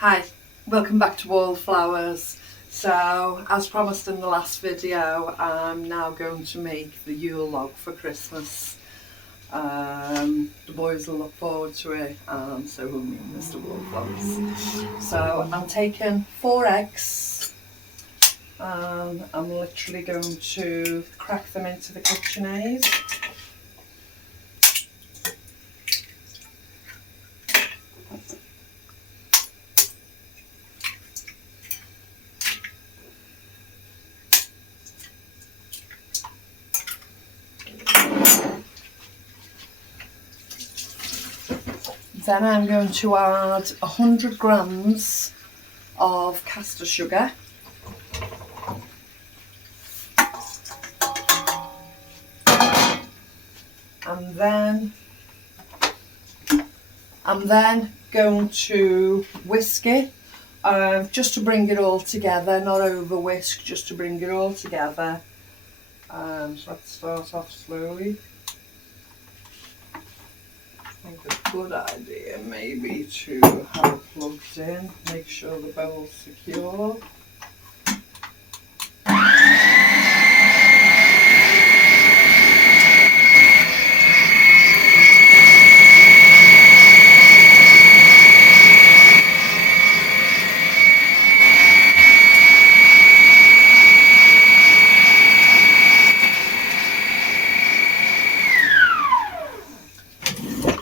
Hi, welcome back to Wallflowers. So, as promised in the last video, I'm now going to make the Yule log for Christmas. The boys will look forward to it, and so will me, Mr. Wallflowers. So, I'm taking 4 eggs, and I'm literally going to crack them into the KitchenAid. Then I'm going to add 100 grams of caster sugar. And I'm then going to whisk it, just to bring it all together, not over whisk, just to bring it all together. So let's start off slowly. I think a good idea maybe to have it plugged in, make sure the bowl's secure.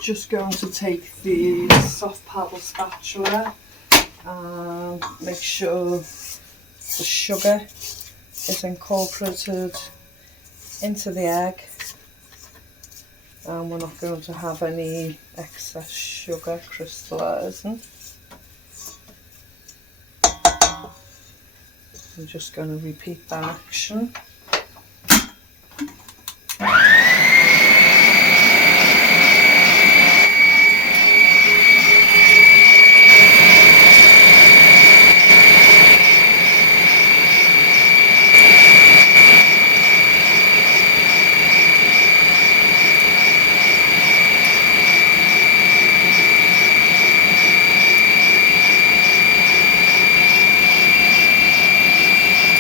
Just going to take the soft paddle spatula and make sure the sugar is incorporated into the egg, and we're not going to have any excess sugar crystallising. I'm just going to repeat that action.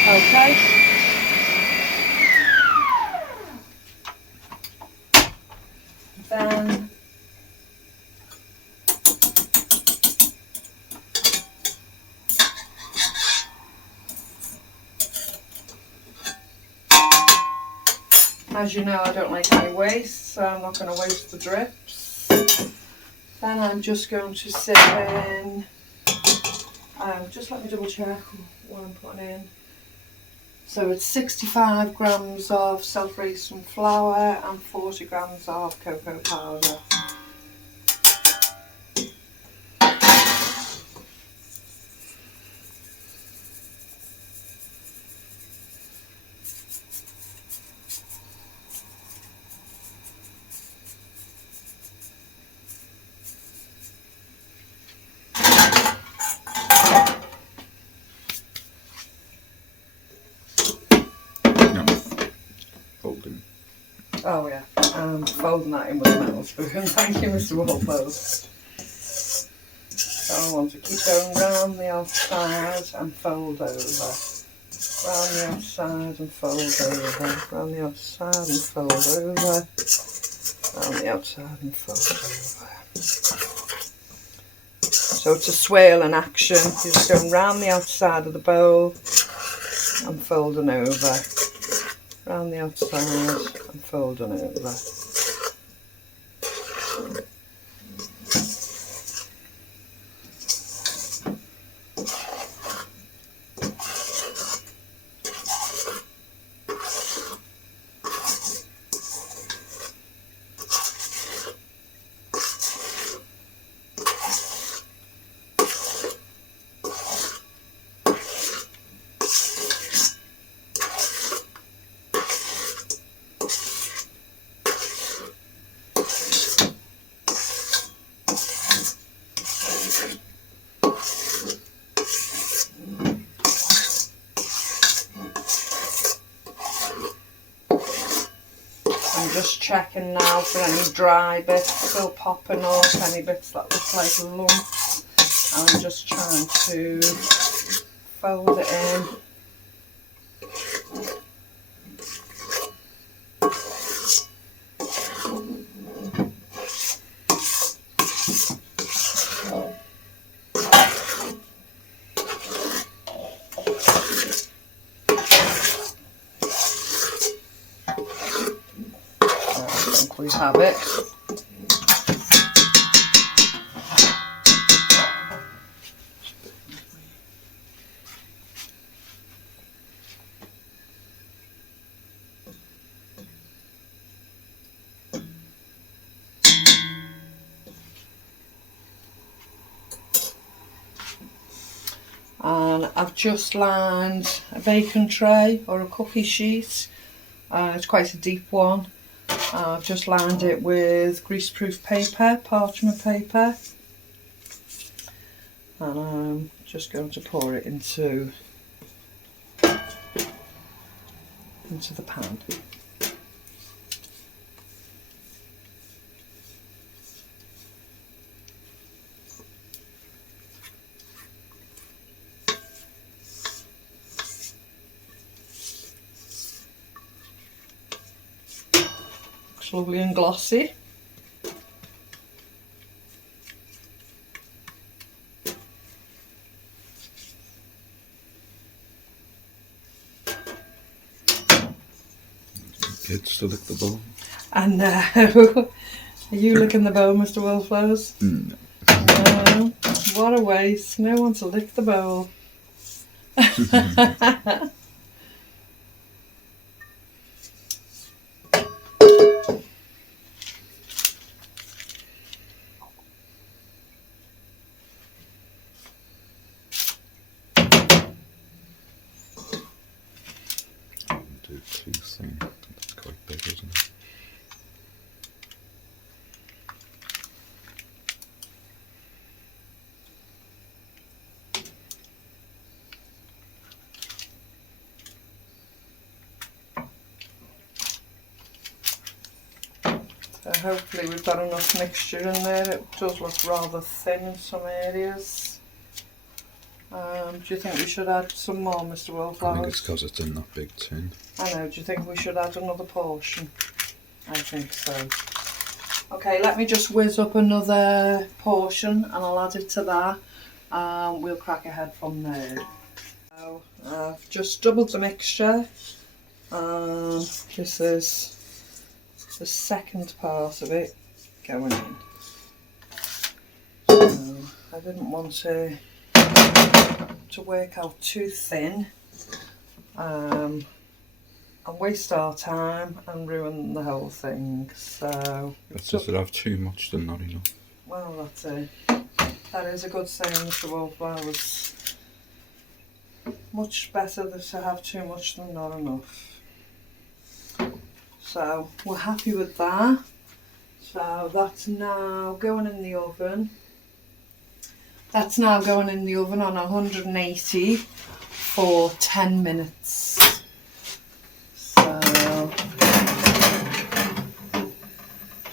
Okay. Then as you know, I don't like any waste, so I'm not going to waste the drips. Then I'm just going to sip in, just let me double check what I'm putting in. So it's 65 grams of self-raising flour and 40 grams of cocoa powder. Oh yeah, folding that in with a metal spoon. Thank you, Mr. Wallflowers. So I want to keep going round the outside and fold over. Round the outside and fold over. Round the outside and fold over. Round the outside and fold over. So it's a swirling action. You're just going round the outside of the bowl and folding over. Round the outside and folding over. Just checking now for any dry bits still popping off, any bits that look like lumps. I'm just trying to fold it in. I think we have it. And I've just lined a baking tray or a cookie sheet. It's quite a deep one. I've just lined it with greaseproof paper, parchment paper. And I'm just going to pour it into the pan. Looks lovely and glossy. Kids to lick the bowl. I know. Are you licking the bowl, Mr. Wildflowers? No. No. What a waste. No one to lick the bowl. Do two things. That's quite big, isn't it? So hopefully we've got enough mixture in there. It does look rather thin in some areas. Do you think we should add some more, Mr. Wildflowers? I think it's because it's in that big tin. I know. Do you think we should add another portion? I think so. Okay, let me just whiz up another portion and I'll add it to that. We'll crack ahead from there. So I've just doubled the mixture. This is the second part of it going in. So I didn't want to work out too thin and waste our time and ruin the whole thing. So It's just that I've too much than not enough. well, that's it. That is a good saying, Mr. Wildflowers. Much better to have too much than not enough. So we're happy with that. So that's now going in the oven. That's now going in the oven on 180 for 10 minutes. So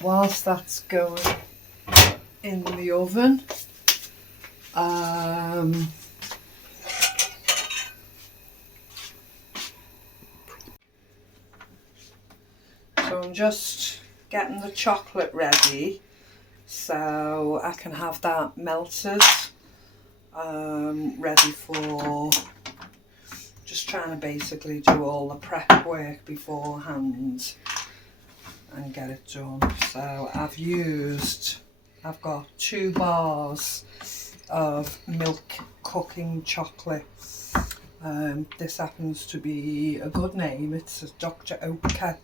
whilst that's going in the oven, so I'm just getting the chocolate ready so I can have that melted, ready for just trying to basically do all the prep work beforehand and get it done. So I've got 2 bars of milk cooking chocolate. This happens to be a good name. It's a Dr. Oetker.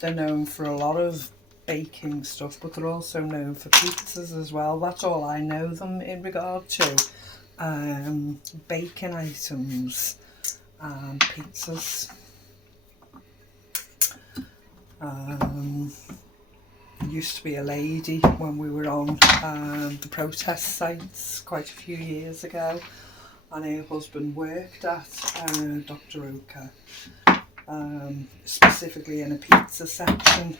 They're known for a lot of baking stuff, but they're also known for pizzas as well. That's all I know them in regard to. Baking items and pizzas. Used to be a lady when we were on the protest sites quite a few years ago, and her husband worked at Dr. Oetker, specifically in a pizza section.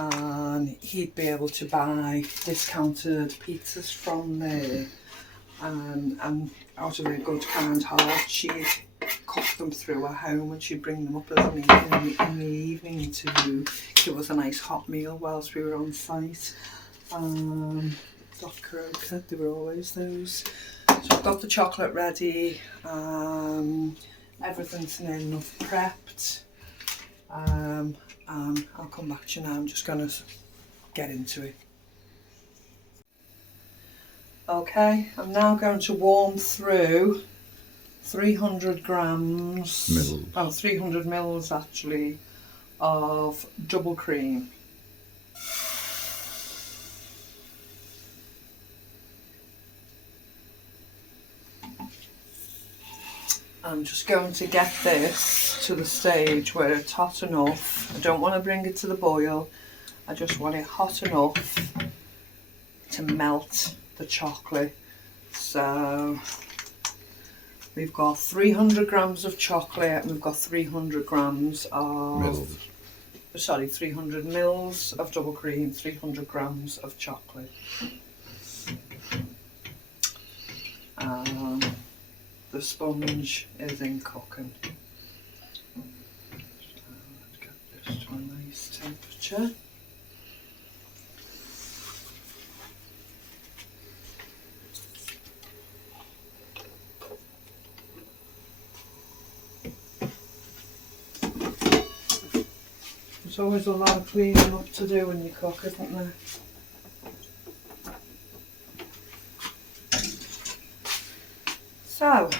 and he'd be able to buy discounted pizzas from there, and out of her good kind heart she'd cook them through her home, and she'd bring them up as in the evening to give us a nice hot meal whilst we were on site. Soft croquette, there were always those. So I've got the chocolate ready, everything's near enough prepped, and I'll come back to you now. I'm just going to get into it. Okay, I'm now going to warm through 300 grams, Mils. oh 300 mils actually, of double cream. I'm just going to get this to the stage where it's hot enough. I don't want to bring it to the boil, I just want it hot enough to melt the chocolate. So we've got 300 grams of chocolate and we've got 300 grams of Mils. 300 mils of double cream, 300 grams of chocolate. The sponge is in cooking. So let's get this to a nice temperature. There's always a lot of cleaning up to do when you cook, isn't there? So,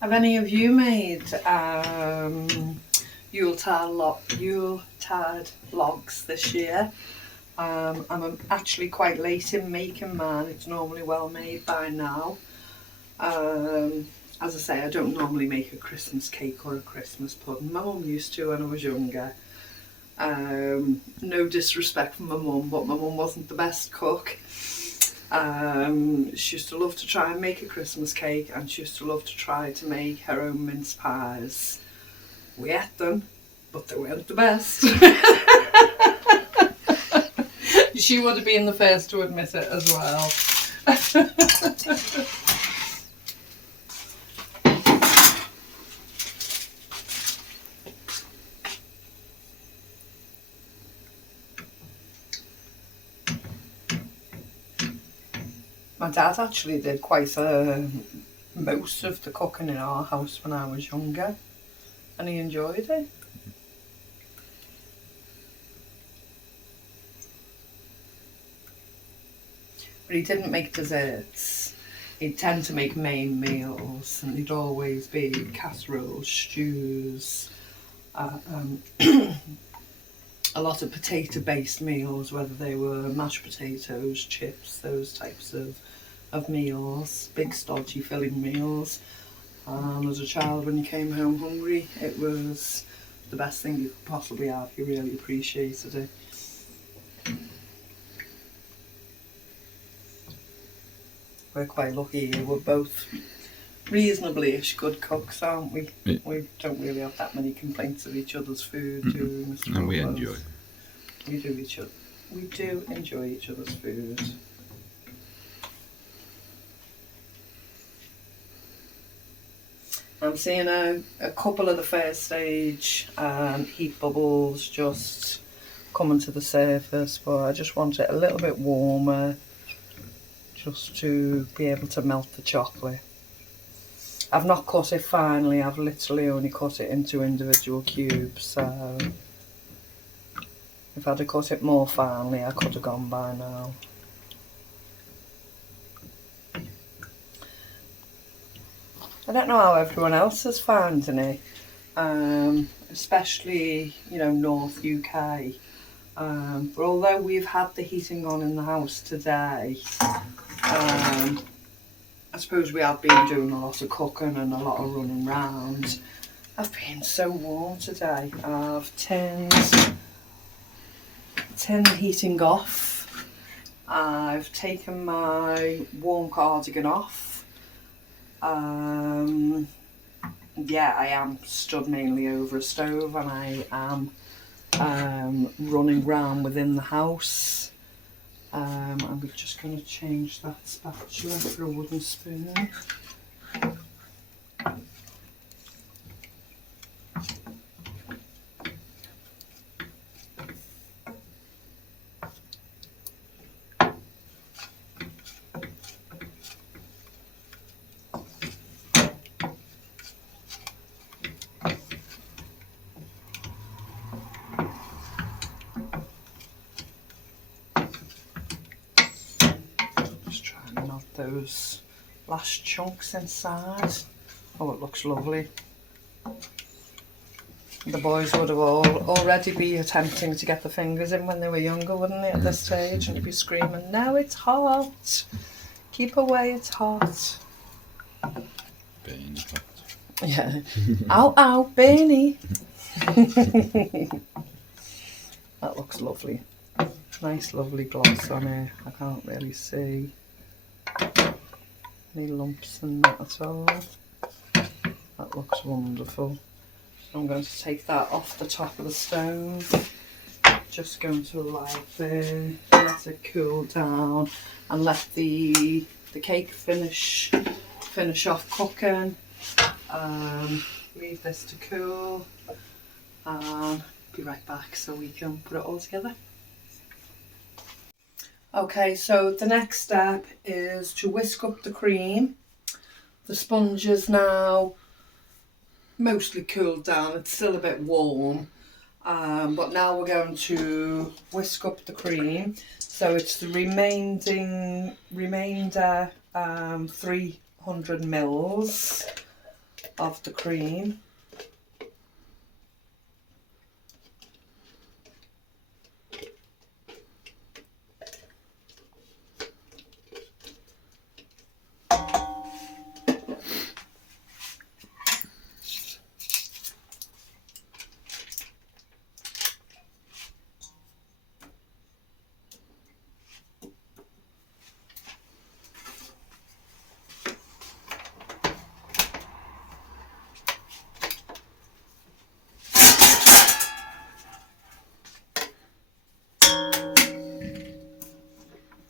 have any of you made Yule Tide logs this year? I'm actually quite late in making mine. It's normally well made by now. As I say, I don't normally make a Christmas cake or a Christmas pudding. My mum used to when I was younger. No disrespect for my mum, but my mum wasn't the best cook. She used to love to try and make a Christmas cake, and she used to love to try to make her own mince pies. We ate them, but they weren't the best. She would have been the first to admit it as well. My dad actually did quite most of the cooking in our house when I was younger, and he enjoyed it. But he didn't make desserts. He'd tend to make main meals, and he'd always be casseroles, stews, a lot of potato-based meals, whether they were mashed potatoes, chips, those types of meals, big stodgy filling meals. And as a child, when you came home hungry, it was the best thing you could possibly have. You really appreciated it. We're quite lucky here. We're both reasonably-ish good cooks, aren't we? Yeah. We don't really have that many complaints of each other's food, do we, Mr. And we Robles? enjoy. We do enjoy each other's food. I'm seeing a couple of the first stage heat bubbles just coming to the surface, but I just want it a little bit warmer just to be able to melt the chocolate. I've not cut it finely, I've literally only cut it into individual cubes, so if I'd have cut it more finely I could have gone by now. I don't know how everyone else is finding it, especially, you know, North UK. But although we've had the heating on in the house today, I suppose we have been doing a lot of cooking and a lot of running around. I've been so warm today. I've turned the heating off. I've taken my warm cardigan off. yeah, I am stood mainly over a stove, and I am running round within the house. I'm just going to change that spatula for a wooden spoon. Those last chunks inside. Oh, it looks lovely. The boys would have already be attempting to get the fingers in when they were younger, wouldn't they, at this stage? And you'd be screaming, "No, it's hot! Keep away, it's hot!" Being hot. Yeah. Ow, ow, Bernie! That looks lovely. Nice, lovely gloss on it. I can't really see any lumps in that at all. That looks wonderful. So I'm going to take that off the top of the stove. Just going to allow it, let it cool down, and let the cake finish off cooking. Leave this to cool, and be right back so we can put it all together. Okay, so the next step is to whisk up the cream. The sponge is now mostly cooled down. It's still a bit warm, but now we're going to whisk up the cream. So it's the remainder 300 mils of the cream.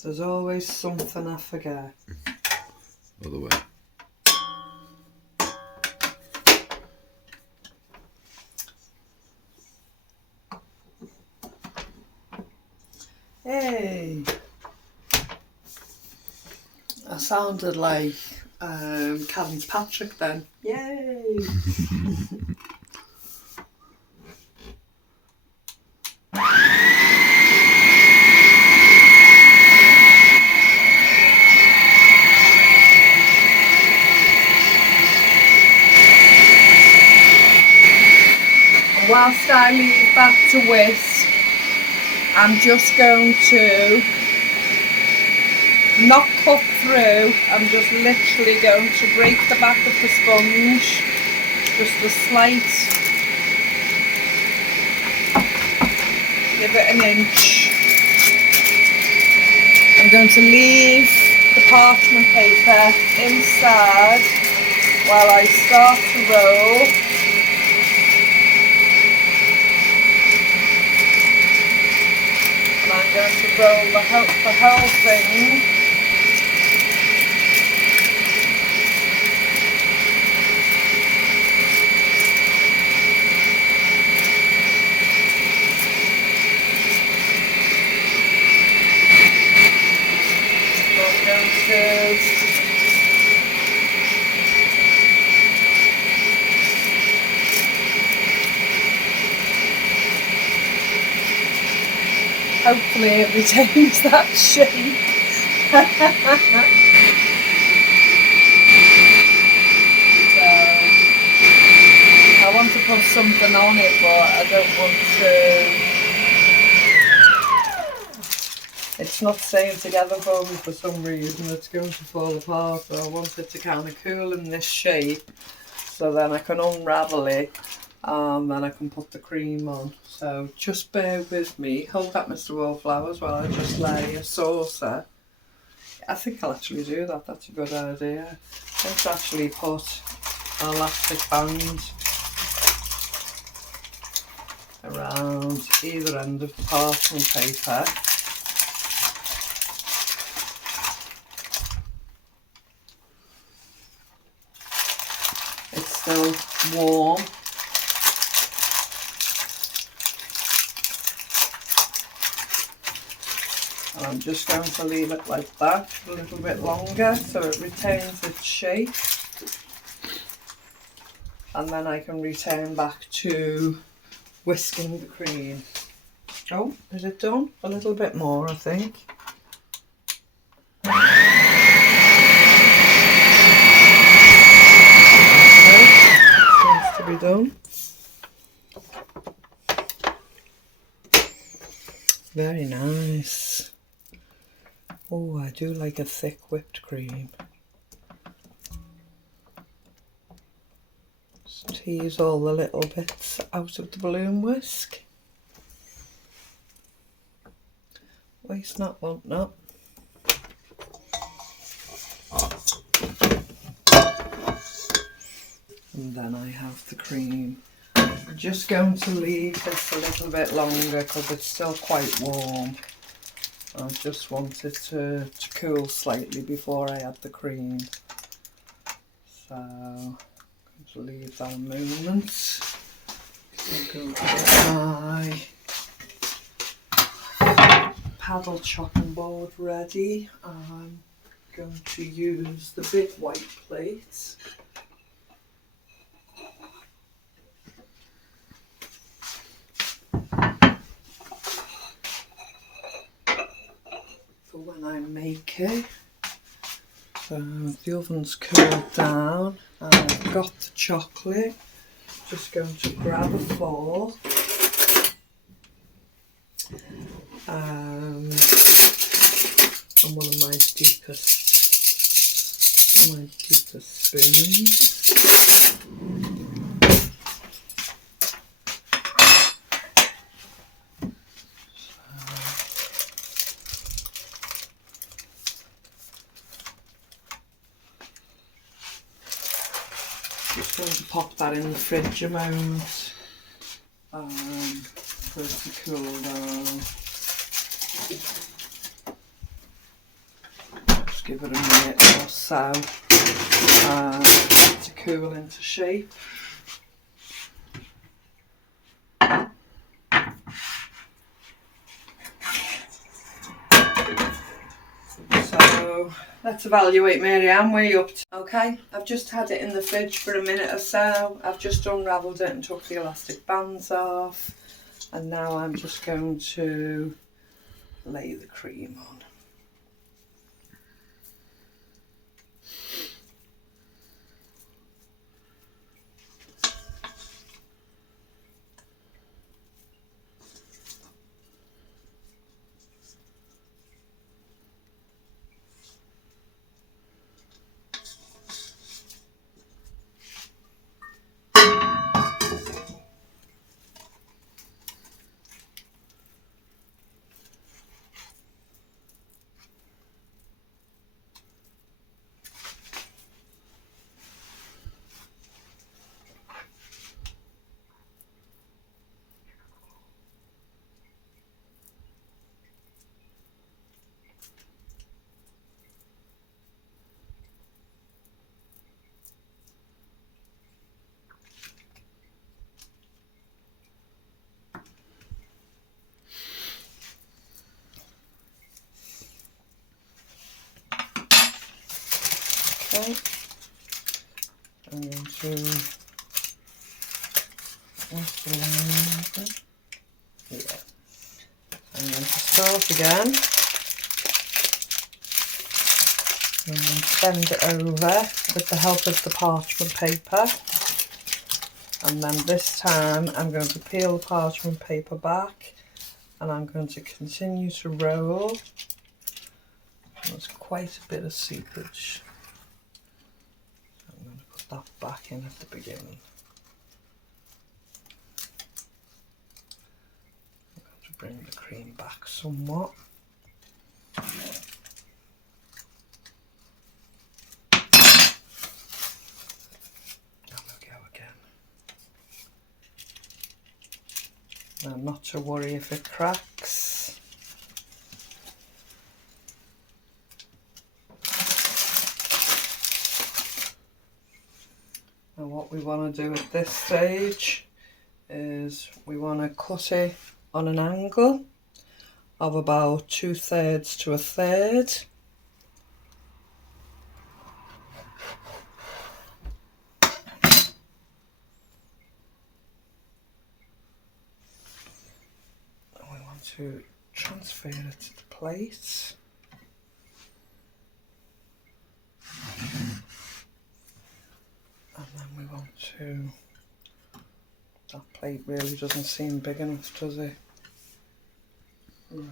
There's always something I forget. Other way. Hey! I sounded like Calvin Patrick then. Yay! Whilst I leave that to whisk, I'm just going to not cut through. I'm just literally going to break the back of the sponge, just a slight, give it an inch. I'm going to leave the parchment paper inside while I start to roll. I'm going to roll the whole thing. I'm going to hopefully it retains that shape. So, I want to put something on it, but I don't want to. It's not staying together for me for some reason. It's going to fall apart, so I want it to kind of cool in this shape, so then I can unravel it. Then I can put the cream on. So just bear with me. Hold that, Mr. Wallflowers, while I just lay a saucer. I think I'll actually do that. That's a good idea. Let's actually put an elastic band around either end of the parchment paper. It's still warm. And I'm just going to leave it like that for a little bit longer so it retains its shape. And then I can return back to whisking the cream. Oh, is it done? A little bit more, I think. Okay, seems to be done. Very nice. Oh, I do like a thick whipped cream. Just tease all the little bits out of the balloon whisk. Waste not, want not. And then I have the cream. I'm just going to leave this a little bit longer because it's still quite warm. I just want it to cool slightly before I add the cream. So I'm going to leave that a moment. I'm going to get my paddle chopping board ready. I'm going to use the big white plate. For when I make it. So the oven's cooled down and I've got the chocolate. Just going to grab a fork and one of my deepest spoons. Just going to pop that in the fridge a moment for it to cool down. Just give it a minute or so to cool into shape. So let's evaluate, Mary-Ann, where are you up to? Okay, I've just had it in the fridge for a minute or so. I've just unravelled it and took the elastic bands off. And now I'm just going to lay the cream on. Okay, I'm going to I'm going to start again. I'm going to bend it over with the help of the parchment paper, and then this time I'm going to peel the parchment paper back and I'm going to continue to roll. There's quite a bit of seepage. I'm going to put that back in at the beginning. I'm going to bring the cream back somewhat. and not to worry if it cracks. And what we want to do at this stage is we want to cut it on an angle of about 2/3 to 1/3. And we want to transfer it to the plate. And then we want to, that plate really doesn't seem big enough, does it? Right.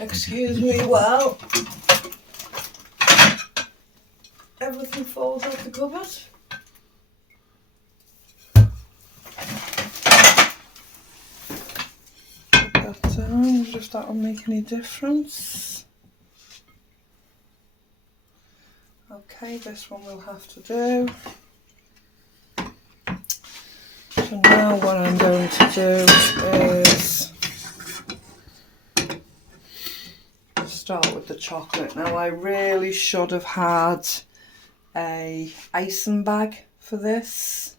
Excuse me while everything falls out the cupboard. Put that down, just that will make any difference. Okay, this one we'll have to do. So now what I'm going to do is start with the chocolate. Now I really should have had a icing bag for this,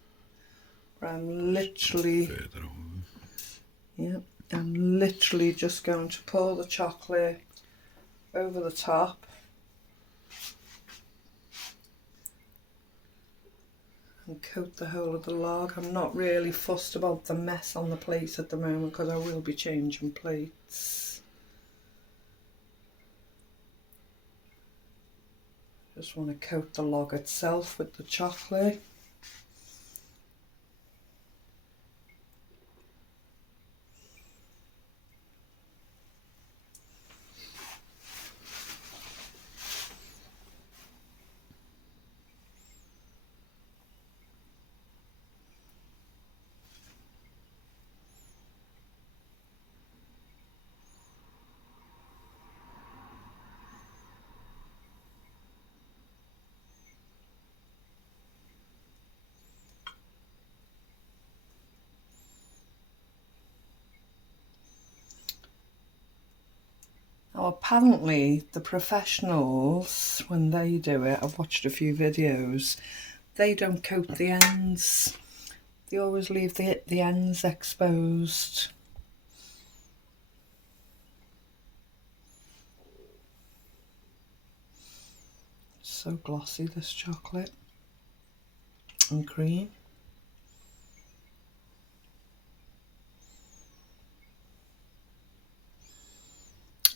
but I'm literally, I'm literally just going to pour the chocolate over the top and coat the whole of the log. I'm not really fussed about the mess on the plate at the moment because I will be changing plates. Just want to coat the log itself with the chocolate. Now apparently the professionals, when they do it, I've watched a few videos, they don't coat the ends. They always leave the ends exposed. So glossy, this chocolate and cream.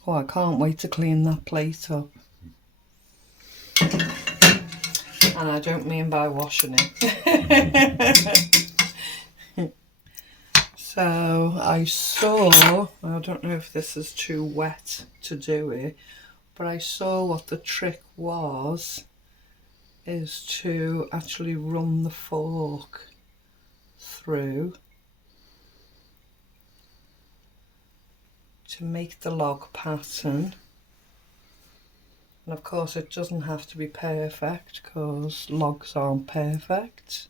Oh, I can't wait to clean that plate up. And I don't mean by washing it. So I saw, I don't know if this is too wet to do it, but I saw what the trick was, is to actually run the fork through to make the log pattern. And of course it doesn't have to be perfect because logs aren't perfect.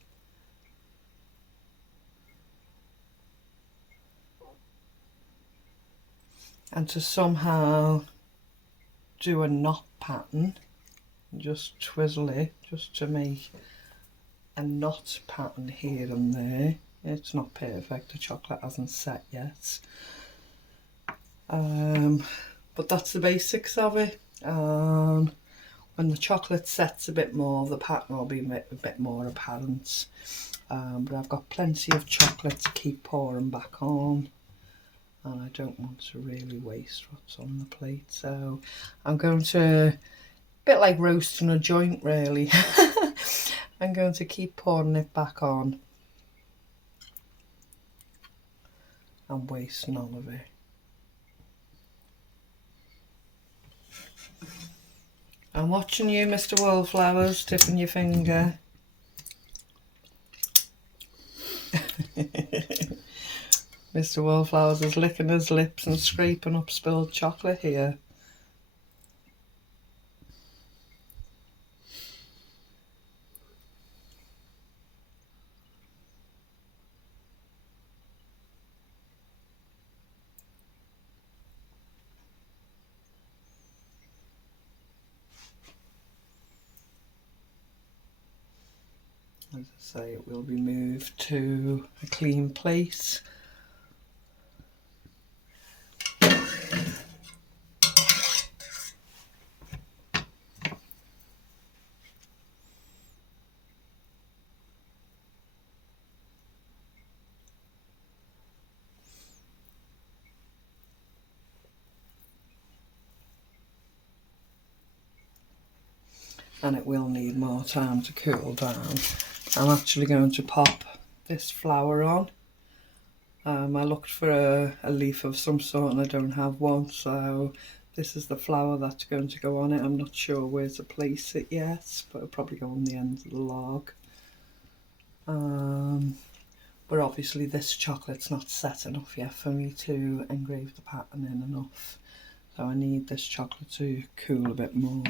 And to somehow do a knot pattern, just twizzle it just to make a knot pattern here and there. It's not perfect, the chocolate hasn't set yet. But that's the basics of it. When the chocolate sets a bit more, the pattern will be a bit more apparent. But I've got plenty of chocolate to keep pouring back on, and I don't want to really waste what's on the plate. So I'm going to, a bit like roasting a joint really, I'm going to keep pouring it back on and waste none of it. I'm watching you, Mr. Wallflowers, dipping your finger. Mr. Mr. Wallflowers is licking his lips and scraping up spilled chocolate here. As I say, it will be moved to a clean place. And it will need more time to cool down. I'm actually going to pop this flower on. I looked for a leaf of some sort and I don't have one, so this is the flower that's going to go on it. I'm not sure where to place it yet, but it'll probably go on the end of the log. But obviously this chocolate's not set enough yet for me to engrave the pattern in enough, so I need this chocolate to cool a bit more.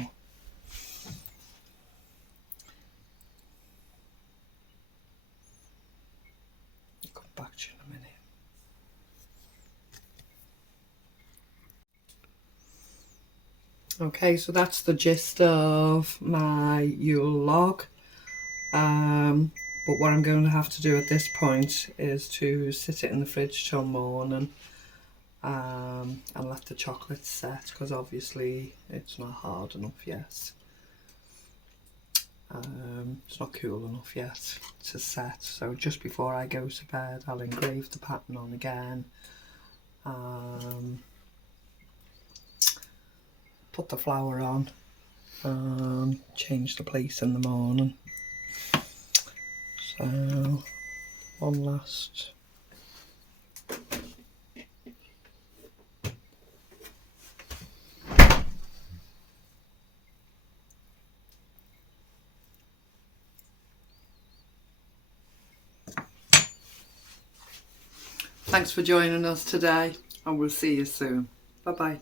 Come back to you in a minute. Okay, so that's the gist of my Yule log. But what I'm going to have to do at this point is to sit it in the fridge till morning and let the chocolate set, because obviously it's not hard enough yet. It's not cool enough yet to set, so just before I go to bed I'll engrave the pattern on again, put the flower on, change the place in the morning. So one last Thanks for joining us today, and we'll see you soon. Bye bye.